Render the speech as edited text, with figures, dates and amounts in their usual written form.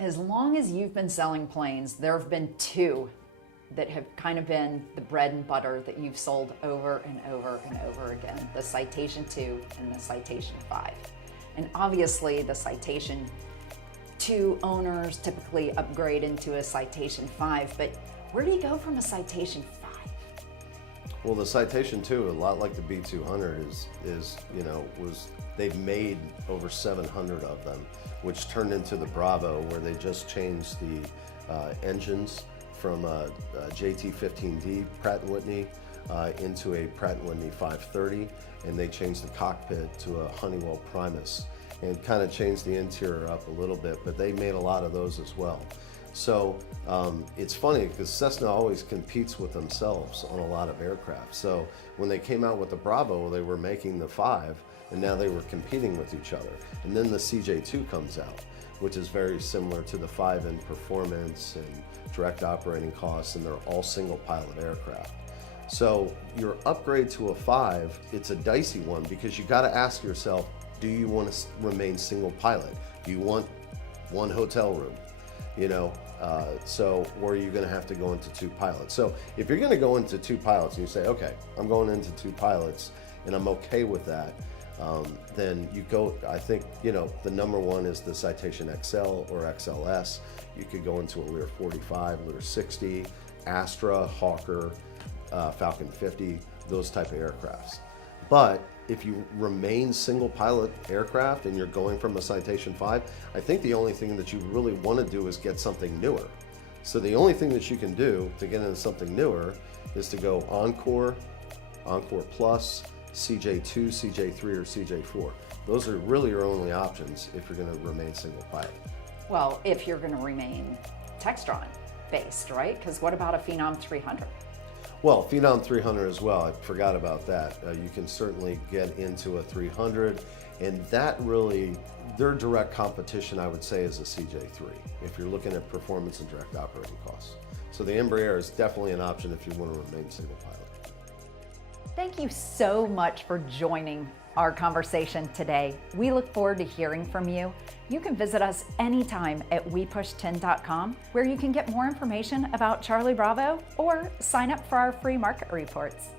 As long as you've been selling planes, there have been two that have kind of been the bread and butter that you've sold over and over and over again, the Citation II and the Citation V. And obviously the Citation II owners typically upgrade into a Citation V, but where do you go from a Citation V? Well, the Citation II, a lot like the B200, they've made over 700 of them, which turned into the Bravo, where they just changed the engines from a JT15D Pratt & Whitney into a Pratt & Whitney 530, and they changed the cockpit to a Honeywell Primus, and kind of changed the interior up a little bit, but they made a lot of those as well. So it's funny because Cessna always competes with themselves on a lot of aircraft. So when they came out with the Bravo, they were making the 5, and now they were competing with each other. And then the CJ2 comes out, which is very similar to the 5 in performance and direct operating costs, and they're all single pilot aircraft. So your upgrade to a 5, it's a dicey one because you got to ask yourself, do you want to remain single pilot? Do you want one hotel room? Or are you going to have to go into 2 pilots? So if you're going to go into 2 pilots and you say, okay, I'm going into 2 pilots and I'm okay with that, then you go, I think, the number one is the Citation XL or XLS. You could go into a Lear 45, Lear 60, Astra, Hawker, Falcon 50, those type of aircrafts. But if you remain single pilot aircraft and you're going from a Citation V, I think the only thing that you really want to do is get something newer. So the only thing that you can do to get into something newer is to go Encore, Encore Plus, CJ2, CJ3, or CJ4. Those are really your only options if you're going to remain single pilot. Well, if you're going to remain Textron based, right? Because what about a Phenom 300? Well, Phenom 300 as well, I forgot about that. You can certainly get into a 300, and that really, their direct competition, I would say, is a CJ3, if you're looking at performance and direct operating costs. So the Embraer is definitely an option if you want to remain single pilot. Thank you so much for joining our conversation today. We look forward to hearing from you. You can visit us anytime at wepush10.com, where you can get more information about Charlie Bravo or sign up for our free market reports.